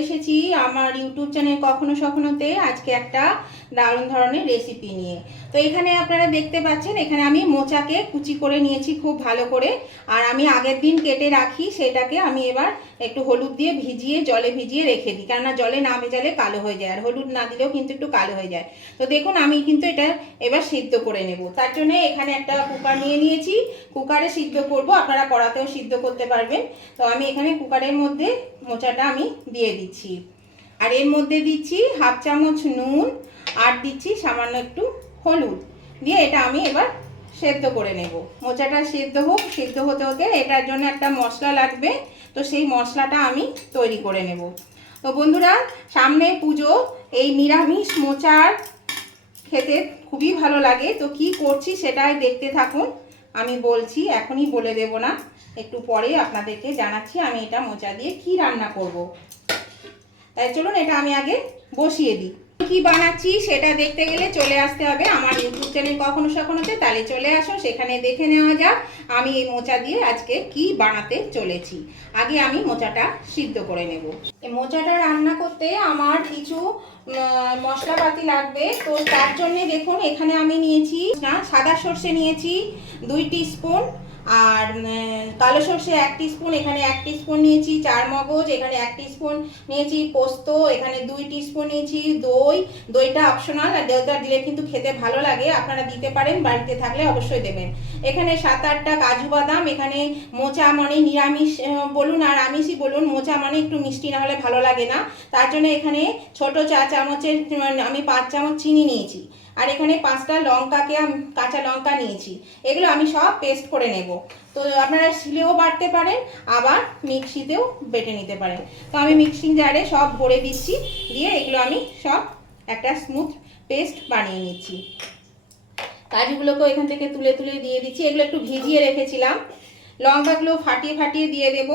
এসেছি আমার YouTube channel কখনো সখনোতে। আজকে একটা দারুণ ধরনের রেসিপি নিয়ে। তো এখানে আপনারা দেখতে পাচ্ছেন, এখানে আমি মোচাকে কুচি করে নিয়েছি খুব ভালো করে। আর আমি আগের দিন কেটে রাখি, সেটাকে আমি এবার একটু হলুদ দিয়ে ভিজিয়ে, জলে ভিজিয়ে রেখে দিই। কেননা জলে না ভেজালে কালো হয়ে যায়, আর হলুদ না দিলেও কিন্তু একটু কালো হয়ে যায়। তো দেখুন, আমি কিন্তু এটা এবার সিদ্ধ করে নেব। তার জন্য এখানে একটা কুকার নিয়ে নিয়েছি। কুকারে সিদ্ধ করব, আপনারা কড়াতেও সিদ্ধ করতে পারবেন। তো আমি এখানে কুকারের মধ্যে মোচাটা আমি দিয়ে দিচ্ছি। আর এর মধ্যে দিচ্ছি হাফ চামচ নুন, আর দিচ্ছি সামান্য একটু হলুদ। দিয়ে এটা আমি এবার সেদ্ধ করে নেব। মোচাটা সেদ্ধ হোক, সেদ্ধ হতে হতে এটার জন্য একটা মশলা লাগবে। তো সেই মশলাটা আমি তৈরি করে নেব। তো বন্ধুরা, সামনে পুজো, এই নিরামিষ মোচার খেতে খুবই ভালো লাগে। তো কি করছি সেটাই দেখতে থাকুন। আমি বলছি, এখনই বলে দেব না। একটু পরে আপনাদেরকে জানাচ্ছি আমি এটা মোচা দিয়ে কি রান্না করব। চলুন এটা আমি আগে বসিয়ে দিই। কি বানাচ্ছি সেটা দেখতে গেলে চলে আসতে হবে। আমার ইউটিউব চ্যানেল কখনো সখনোতে, তাহলে চলে আসো সেখানে দেখে নেওয়া যাক আমি এই মোচা দিয়ে আজকে কি বানাতে চলেছি। আগে আমি মোচাটা সিদ্ধ করে নেব। এই মোচাটা রান্না করতে আমার কিছু মশলাপাতি লাগবে। তো তার জন্যে দেখুন, এখানে আমি নিয়েছি সাদা সর্ষে নিয়েছি, দুই স্পুন আর কালো সর্ষে এক স্পুন এখানে এক স্পুন নিয়েছি, চার মগজ, এখানে এক স্পুন নিয়েছি, পোস্ত, এখানে দুই স্পুন নিয়েছি, দই। দইটা অপশনাল আর দইটা দিলে কিন্তু খেতে ভালো লাগে, আপনারা দিতে পারেন, বাড়িতে থাকলে অবশ্যই দেবেন। এখানে সাত আটটা কাজু বাদাম, এখানে মোচা মানে নিরামিষ বলুন আর আমিষই বলুন, মোচা মানে একটু মিষ্টি, না হলে ভালো লাগে না। তার জন্য এখানে ছোট চা চামচের আমি পাঁচ চামচ চিনি নিয়েছি। আর এখানে পাঁচটা লঙ্কাকে আম- কাঁচা লঙ্কা নিয়েছি। এগুলো আমি সব পেস্ট করে নেব। তো আপনারা শিলেও বাটতে পারেন, আবার মিক্সিতেও বেটে নিতে পারেন। তো আমি মিক্সিং জারে সব ভরে দিচ্ছি, দিয়ে এগুলো আমি সব একটা স্মুথ পেস্ট বানিয়ে নিচ্ছি। কাজুগুলোকেও এখান থেকে তুলে তুলে দিয়ে দিচ্ছি। এগুলো একটু ভিজিয়ে রেখেছিলাম। লঙ্কাগুলো ফাটিয়ে ফাটিয়ে দিয়ে দেব।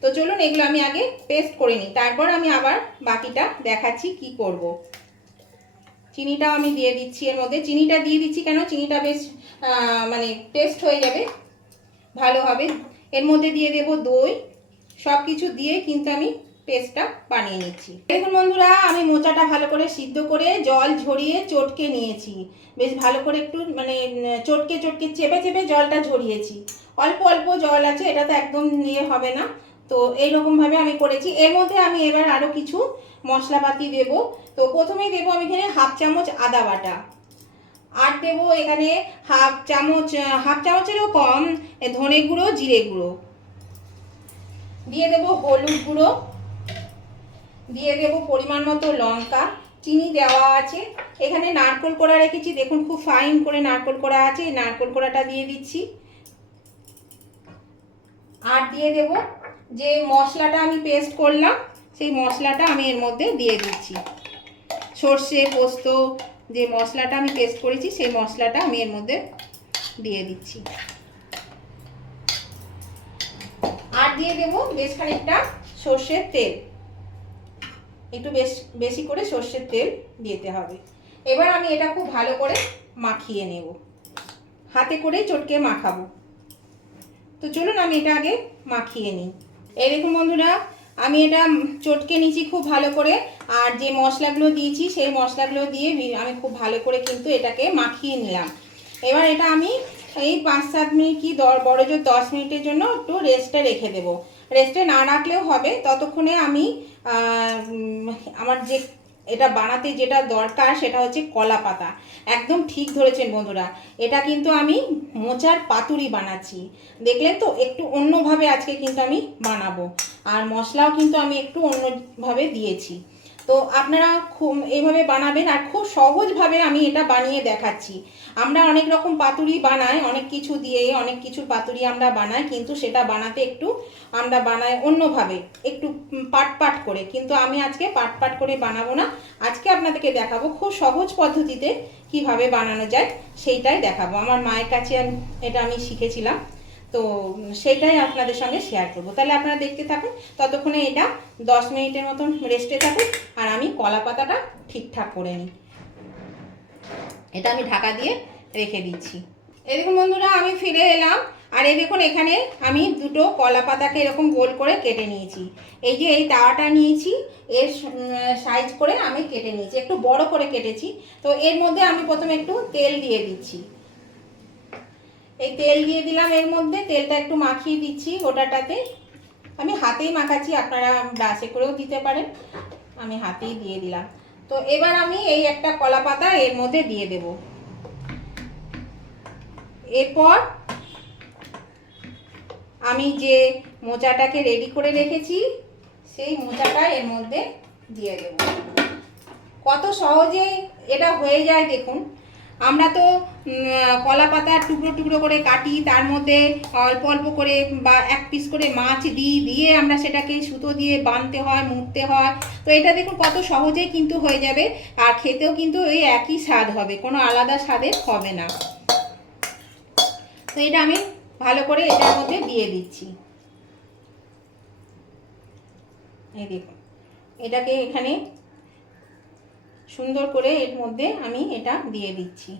তো চলুন এগুলো আমি আগে পেস্ট করে নিই। তারপর আমি আবার বাকিটা দেখাচ্ছি কি করব। চিনিটাও আমি দিয়ে দিচ্ছি এর মধ্যে। চিনিটা দিয়ে দিচ্ছি কেন? চিনিটা বেশ মানে টেস্ট হয়ে যাবে, ভালো হবে। এর মধ্যে দিয়ে দেব দই। সব কিছু দিয়ে কিন্তু আমি পেস্টটা বানিয়ে নিচ্ছি। দেখুন বন্ধুরা, আমি মোচাটা ভালো করে সিদ্ধ করে জল ঝরিয়ে চটকে নিয়েছি। বেশ ভালো করে একটু মানে চটকে চটকে, চেপে চেপে জলটা ঝরিয়েছি। অল্প অল্প জল আছে, এটা তো একদম নিয়ে হবে না। তো এইরকমভাবে আমি করেছি। এর মধ্যে আমি এবার আরও কিছু মশলাপাতি দেব। তো প্রথমেই দেবো আমি এখানে হাফ চামচ আদা বাটা। আর দেবো এখানে হাফ চামচ, হাফ চামচেরও কম ধনে গুঁড়ো, জিরে গুঁড়ো। দিয়ে দেবো হলুদ গুঁড়ো। দিয়ে দেবো পরিমাণ মতো লঙ্কা। চিনি দেওয়া আছে। এখানে নারকোল কোড়া রেখেছি। দেখুন খুব ফাইন করে নারকোল কোড়া আছে। এই নারকোল কোড়াটা দিয়ে দিচ্ছি। আর দিয়ে দেব যে মশলাটা আমি পেস্ট করলাম, সেই মশলাটা আমি এর মধ্যে দিয়ে দিচ্ছি। সর্ষে, পোস্ত যে মশলাটা আমি পেস্ট করেছি, সেই মশলাটা আমি এর মধ্যে দিয়ে দিচ্ছি। আর দিয়ে দেব বেশ খানিকটা সর্ষের তেল। একটু বেশ, বেশি করে সর্ষের তেল দিতে হবে। এবার আমি এটা খুব ভালো করে মাখিয়ে নেব। হাতে করে চটকে মাখাবো। তো চলুন আমি এটা আগে মাখিয়ে নিই। এই দেখুন বন্ধুরা, আমি এটা চটকে নিয়েছি খুব ভালো করে, আর যে মশলাগুলো দিয়েছি সেই মশলাগুলো দিয়ে আমি খুব ভালো করে কিন্তু এটাকে মাখিয়ে নিলাম। এবার এটা আমি এই পাঁচ সাত মিনিট কি বড় জোর দশ মিনিটের জন্য একটু রেস্টে রেখে দেবো। রেস্টে না রাখলেও হবে, ততক্ষণে আমি আমার যে এটা বানাতে যেটা দরকার সেটা হচ্ছে কলা পাতা। একদম ঠিক ধরেছেন বন্ধুরা। এটা কিন্তু আমি মোচার পাতুরি বানাচ্ছি। দেখলেন তো, একটু অন্যভাবে আজকে কিন্তু আমি বানাবো। আর মশলাও কিন্তু আমি একটু অন্যভাবে দিয়েছি। তো আপনারা খুব এইভাবে বানাবেন আর খুব সহজভাবে আমি এটা বানিয়ে দেখাচ্ছি। আমরা অনেক রকম পাতুরি বানাই, অনেক কিছু দিয়ে অনেক কিছু পাতুরি আমরা বানাই, কিন্তু সেটা বানাতে একটু আমরা বানাই অন্যভাবে, একটু পাট পাট করে। কিন্তু আমি আজকে পাট পাট করে বানাবো না। আজকে আপনাদেরকে দেখাবো খুব সহজ পদ্ধতিতে কীভাবে বানানো যায়, সেইটাই দেখাবো। আমার মায়ের কাছে এটা আমি শিখেছিলাম। তো সেটাই আপনাদের সঙ্গে শেয়ার করব। তাহলে আপনারা দেখতে থাকুন, ততক্ষণে এটা দশ মিনিটের মতন রেস্টে থাকুন, আর আমি কলা পাতাটা ঠিকঠাক করে নিই। এটা আমি ঢাকা দিয়ে রেখে দিচ্ছি। দেখুন বন্ধুরা, আমি ফিরে এলাম, আর এই দেখুন, এখানে আমি দুটো কলা পাতাকে এরকম গোল করে কেটে নিয়েছি। এই যে এই তাওয়াটা নিয়েছি, এর সাইজ করে আমি কেটে নিয়েছি, একটু বড় করে কেটেছি। তো এর মধ্যে আমি প্রথমে একটু তেল দিয়ে দিচ্ছি। এই তেল দিয়ে দিলাম, এর মধ্যে তেলটা একটু মাখিয়ে দিচ্ছি গোটাটাতে। আমি হাতেই মাখাচ্ছি, আপনারা ব্রাশে করেও দিতে পারেন। আমি হাতেই দিয়ে দিলাম। তো এবার আমি এই একটা কলা পাতা এর মধ্যে দিয়ে দেব। এরপর আমি যে মোচাটাকে রেডি করে রেখেছি, সেই মোচাটা এর মধ্যে দিয়ে দেব। কত সহজেই এটা হয়ে যায় দেখুন। আমরা তো কলা পাতা টুকরো টুকরো করে কাটি, তার মধ্যে অল্প অল্প করে বা এক পিস করে মাছ দিই, দিয়ে আমরা সেটাকে সুতো দিয়ে বাঁধতে হয়, মুড়তে হয়। তো এটা দেখুন কত সহজেই কিন্তু হয়ে যাবে, আর খেতেও কিন্তু ওই একই স্বাদ হবে, কোনো আলাদা স্বাদের হবে না। তো এটা আমি ভালো করে এটার মধ্যে দিয়ে দিচ্ছি। এই দেখুন, এটাকে এখানে সুন্দর করে এর মধ্যে আমি এটা দিয়ে দিচ্ছি।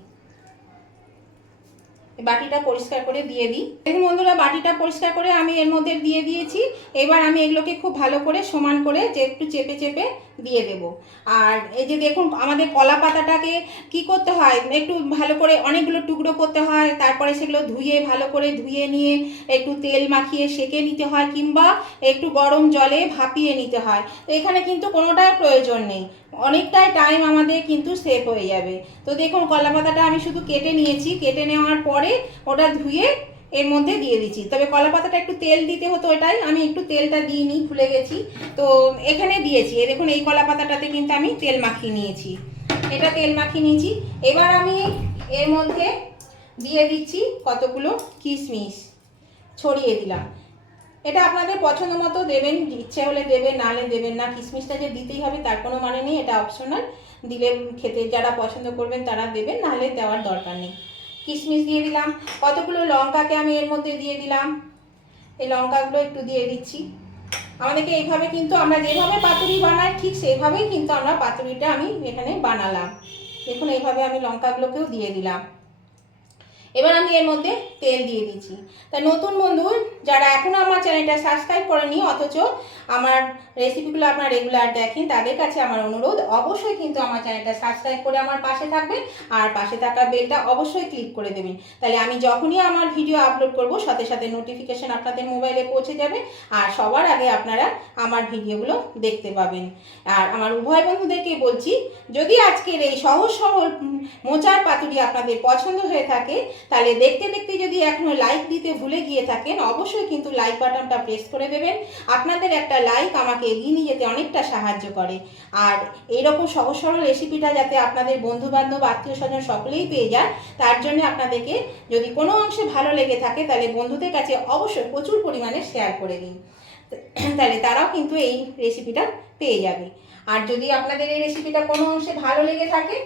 বাটিটা পরিষ্কার করে দিয়ে দিই। দেখুন বন্ধুরা, বাটিটা পরিষ্কার করে আমি এর মধ্যে দিয়ে দিয়েছি। এবার আমি এগুলোকে খুব ভালো করে সমান করে যে একটু চেপে চেপে দিয়ে দেব। আর এই যে দেখুন, আমাদের কলা পাতাটাকে কি করতে হয়? একটু ভালো করে অনেকগুলো টুকরো করতে হয়। তারপরে সেগুলো ধুয়ে, ভালো করে ধুয়ে নিয়ে একটু তেল মাখিয়ে সেকে নিতে হয়, কিংবা একটু গরম জলে ভাপিয়ে নিতে হয়। তো এখানে কিন্তু কোনোটাই প্রয়োজন নেই। অনেকটাই টাইম আমাদের কিন্তু সেভ হয়ে যাবে। তো দেখুন কলা পাতাটা আমি শুধু কেটে নিয়েছি। কেটে নেওয়ার পরে ওটা ধুয়ে এর মধ্যে দিয়ে দিচ্ছি। তবে কলা পাতাটা একটু তেল দিতে হতো এটাই আমি একটু তেলটা দিইনি, ভুলে গেছি। তো এখানে দিয়েছি। দেখুন, এই কলা পাতাটাতে কিন্তু আমি তেল মাখিয়ে নিয়েছি। এটা তেল মাখিয়ে নিয়েছি। এবার আমি এর মধ্যে দিয়ে দিচ্ছি কতগুলো কিশমিশ। ছড়িয়ে দিলাম। এটা আপনাদের পছন্দ মতো দেবেন, ইচ্ছে হলে দেবেন নাহলে দেবেন না। কিশমিশটা যে দিতেই হবে, তার কোনো মানে নেই, এটা অপশনাল দিলে খেতে যারা পছন্দ করবেন, তারা দেবেন নাহলে দেওয়ার দরকার নেই। কিশমিশ দিয়ে দিলাম। কতগুলো লঙ্কাকে আমি এর মধ্যে দিয়ে দিলাম? এই লঙ্কাগুলো একটু দিয়ে দিচ্ছি। আমাদেরকে এইভাবে কিন্তু আমরা যেভাবে পাতুরি বানাই, ঠিক সেইভাবেই কিন্তু আমরা পাতুরিটা আমি এখানে বানালাম। দেখুন, এইভাবে আমি লঙ্কাগুলোকেও দিয়ে দিলাম। এবার আমি এর মধ্যে তেল দিয়ে দিচ্ছি। তা নতুন বন্ধু যারা এখনও আমার চ্যানেলটা সাবস্ক্রাইব করেনি অথচ আমার রেসিপিগুলো আপনারা রেগুলার দেখেন তাদের কাছে আমার অনুরোধ অবশ্যই কিন্তু আমার চ্যানেলটা সাবস্ক্রাইব করে আমার পাশে থাকবেন আর পাশে থাকা বেলটা অবশ্যই ক্লিক করে দেবেন। তাহলে আমি যখনই আমার ভিডিও আপলোড করব সাথে সাথে নোটিফিকেশন আপনাদের মোবাইলে পৌঁছে যাবে আর সবার আগে আপনারা আমার ভিডিওগুলো দেখতে পাবেন। আর আমার উভয় বন্ধুদেরকে বলছি যদি আজকের এই সহজ উম, মোচার পাতুরি আপনাদের পছন্দ হয়ে থাকে তাহলে দেখতে দেখতে যদি এখনও লাইক দিতে ভুলে গিয়ে থাকেন, অবশ্যই কিন্তু লাইক বাটনটা প্রেস করে দেবেন। আপনাদের একটা লাইক আমাকে এগিয়ে নিয়ে যেতে অনেকটা সাহায্য করে। আর এইরকম সহজ সরল রেসিপিটা যাতে আপনাদের বন্ধু বান্ধব আত্মীয় স্বজন সকলেই পেয়ে যায় তার জন্য আপনাদেরকে যদি কোনো অংশে ভালো লেগে থাকে, তাহলে বন্ধুদের কাছে অবশ্যই প্রচুর পরিমাণে শেয়ার করে দিন। তাহলে তারাও কিন্তু এই রেসিপিটা পেয়ে যাবে। আর যদি আপনাদের এই রেসিপিটা কোনো অংশে ভালো লেগে থাকে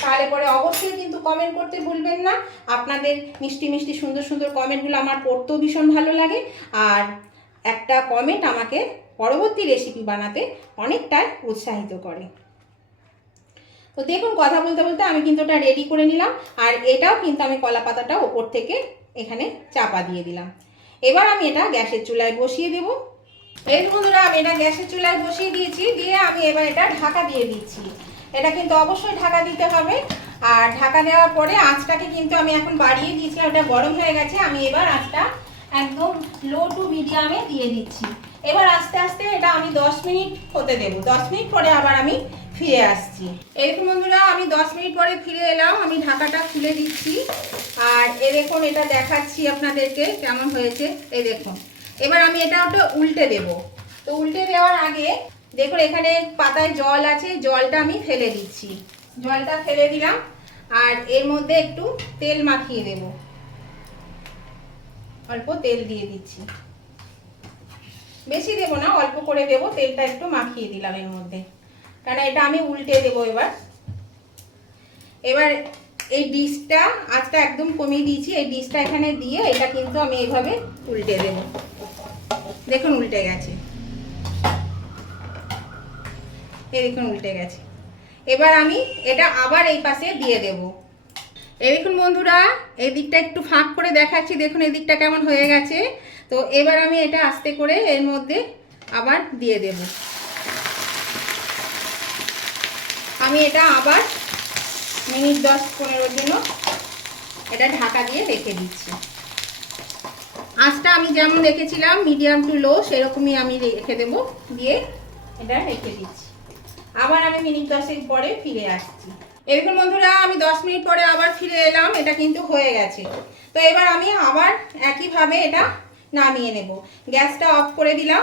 তাহলে পরে অবশ্যই কিন্তু কমেন্ট করতে ভুলবেন না। আপনাদের মিষ্টি মিষ্টি সুন্দর সুন্দর কমেন্টগুলো আমার পড়তেও ভীষণ ভালো লাগে। আর একটা কমেন্ট আমাকে পরবর্তী রেসিপি বানাতে অনেকটা উৎসাহিত করে। তো দেখুন, কথা বলতে বলতে আমি কিন্তু ওটা রেডি করে নিলাম। আর এটাও কিন্তু আমি কলা পাতাটা ওপর থেকে এখানে চাপা দিয়ে দিলাম। এবার আমি এটা গ্যাসের চুলায় বসিয়ে দেব। এই বন্ধুরা, আমি এটা গ্যাসের চুলায় বসিয়ে দিয়েছি। দিয়ে আমি এবার এটা ঢাকা দিয়ে দিচ্ছি। এটা কিন্তু অবশ্যই ঢাকা দিতে হবে। আর ঢাকা দেওয়ার পরে আঁচটাকে কিন্তু আমি এখন বাড়িয়ে দিয়েছি ওটা গরম হয়ে গেছে। আমি এবার আঁচটা একদম লো টু মিডিয়ামে দিয়ে দিচ্ছি। এবার আস্তে আস্তে এটা আমি 10 মিনিট হতে দেবো। 10 মিনিট পরে আবার আমি ফিরে আসছি। এরকম বন্ধুরা, আমি 10 মিনিট পরে ফিরে এলাম। আমি ঢাকাটা খুলে দিচ্ছি। আর এ দেখুন, এটা দেখাচ্ছি আপনাদেরকে কেমন হয়েছে। এই দেখুন, এবার আমি এটা ওটা উল্টে দেব। তো উল্টে দেওয়ার আগে দেখুন, এখানে পাতায় জল আছে, জলটা আমি ফেলে দিচ্ছি। জলটা ফেলে দিলাম, আর এর মধ্যে একটু তেল মাখিয়ে দেব। অল্প তেল দিয়ে দিচ্ছি। বেশি দেবো না, অল্প করে দেবো, তেলটা একটু মাখিয়ে দিলাম এর মধ্যে। কারণ এটা আমি উল্টে দেবো এবার। এবার এই ডিশটা আজটা একদম কমিয়ে দিয়েছি, এই ডিশটা এখানে দিয়ে এটা কিন্তু আমি এইভাবে উল্টে দেব। দেখুন, উল্টে গেছে। এই দেখুন উল্টে গেছে। এবার আমি এটা আবার এই পাশে দিয়ে দেব। এই দেখুন বন্ধুরা, এই দিকটা একটু ফাঁক করে দেখাচ্ছি, দেখুন এই দিকটা কেমন হয়ে গেছে। তো এবার আমি এটা আস্তে করে এর মধ্যে আবার দিয়ে দেব। আমি এটা আবার মিনিট দশ পনেরোর জন্য এটা ঢাকা দিয়ে রেখে দিচ্ছি। আঁচটা আমি যেমন রেখেছিলাম মিডিয়াম টু লো সেরকমই আমি রেখে দেবো, দিয়ে এটা রেখে দিচ্ছি। আবার আমি মিনিট দশেক পরে ফিরে আসছি। এরকম বন্ধুরা, আমি দশ মিনিট পরে আবার ফিরে এলাম, এটা কিন্তু হয়ে গেছে। তো এবার আমি আবার একইভাবে এটা নামিয়ে নেব। গ্যাসটা অফ করে দিলাম।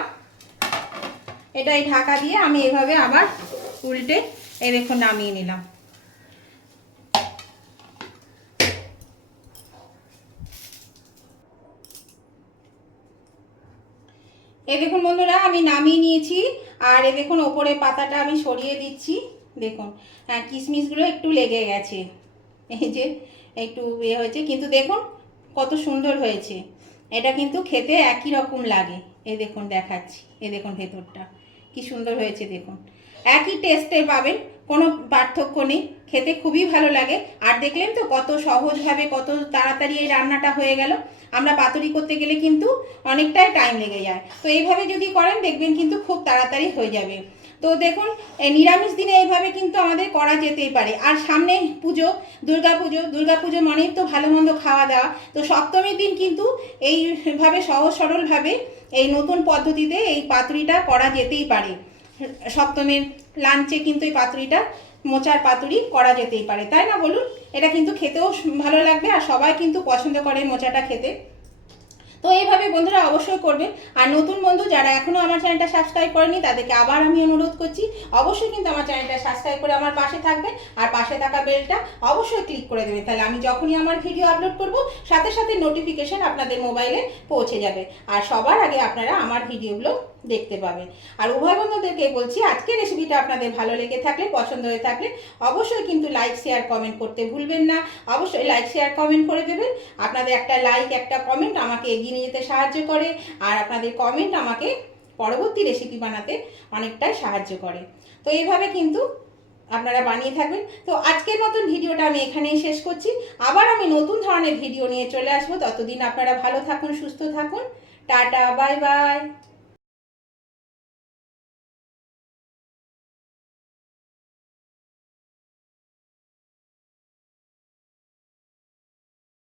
এটা এই ঢাকা দিয়ে আমি এভাবে আবার উল্টে দেখুন নামিয়ে নিলাম। এই দেখুন বন্ধুরা, আমি নামিয়ে নিয়েছি। আর এ দেখুন ওপরে পাতাটা আমি সরিয়ে দিচ্ছি। দেখুন হ্যাঁ কিশমিশগুলো একটু লেগে গেছে। এই যে, একটু ইয়ে হয়েছে, কিন্তু দেখুন, কত সুন্দর হয়েছে। এটা কিন্তু খেতে একই রকম লাগে। এ দেখুন, দেখাচ্ছি। এ দেখুন, ভেতরটা। কি সুন্দর হয়েছে, দেখুন। একই টেস্টে পাবেন। কোনো পার্থক্য নেই। খেতে খুবই ভালো লাগে। আর দেখলেন তো কত সহজভাবে, কত তাড়াতাড়ি এই রান্নাটা হয়ে গেল। আমরা পাতুরি করতে গেলে কিন্তু অনেকটাই টাইম লেগে যায়। তো এইভাবে যদি করেন, দেখবেন কিন্তু খুব তাড়াতাড়ি হয়ে যাবে। তো দেখুন নিরামিষ দিনে এইভাবে কিন্তু আমাদের করা যেতেই পারে। আর সামনে পুজো, দুর্গা পুজো দুর্গা পুজো মানেই তো ভালো মন্দ খাওয়া দাওয়া। তো সপ্তমীর দিন কিন্তু এইভাবে সহজ সরলভাবে এই নতুন পদ্ধতিতে এই পাতুরিটা করা যেতেই পারে। সপ্তমীর লাঞ্চে কিন্তু এই পাতুরিটা, মোচার পাতুরি করা যেতেই পারে। তাই না বলুন? এটা কিন্তু খেতেও ভালো লাগবে আর সবাই কিন্তু পছন্দ করে মোচাটা খেতে। তো এইভাবে বন্ধুরা অবশ্যই করবে। আর নতুন বন্ধু যারা এখনও আমার চ্যানেলটা সাবস্ক্রাইব করেনি, তাদেরকে আবার আমি অনুরোধ করছি, অবশ্যই কিন্তু আমার চ্যানেলটা সাবস্ক্রাইব করে আমার পাশে থাকবে আর পাশে থাকা বেলটা অবশ্যই ক্লিক করে দেবে। তাহলে আমি যখনই আমার ভিডিও আপলোড করব, সাথে সাথে নোটিফিকেশন আপনাদের মোবাইলে পৌঁছে যাবে। আর সবার আগে আপনারা আমার ভিডিওগুলো দেখতে পাবেন আর উভয় বন্ধুদেরকে বলছি, আজকের রেসিপিটা আপনাদের ভালো লেগে থাকলে, পছন্দ হয়ে থাকলে অবশ্যই কিন্তু লাইক শেয়ার কমেন্ট করতে ভুলবেন না। অবশ্যই লাইক শেয়ার কমেন্ট করে দেবেন। আপনাদের একটা লাইক একটা কমেন্ট আমাকে এগিয়ে নিয়ে যেতে সাহায্য করে। আর আপনাদের কমেন্ট আমাকে পরবর্তী রেসিপি বানাতে অনেকটাই সাহায্য করে। তো এইভাবে কিন্তু আপনারা বানিয়ে থাকবেন। তো আজকের মতন ভিডিওটা আমি এখানেই শেষ করছি। আবার আমি নতুন ধরনের ভিডিও নিয়ে চলে আসব। ততদিন আপনারা ভালো থাকুন, সুস্থ থাকুন। Tata bye bye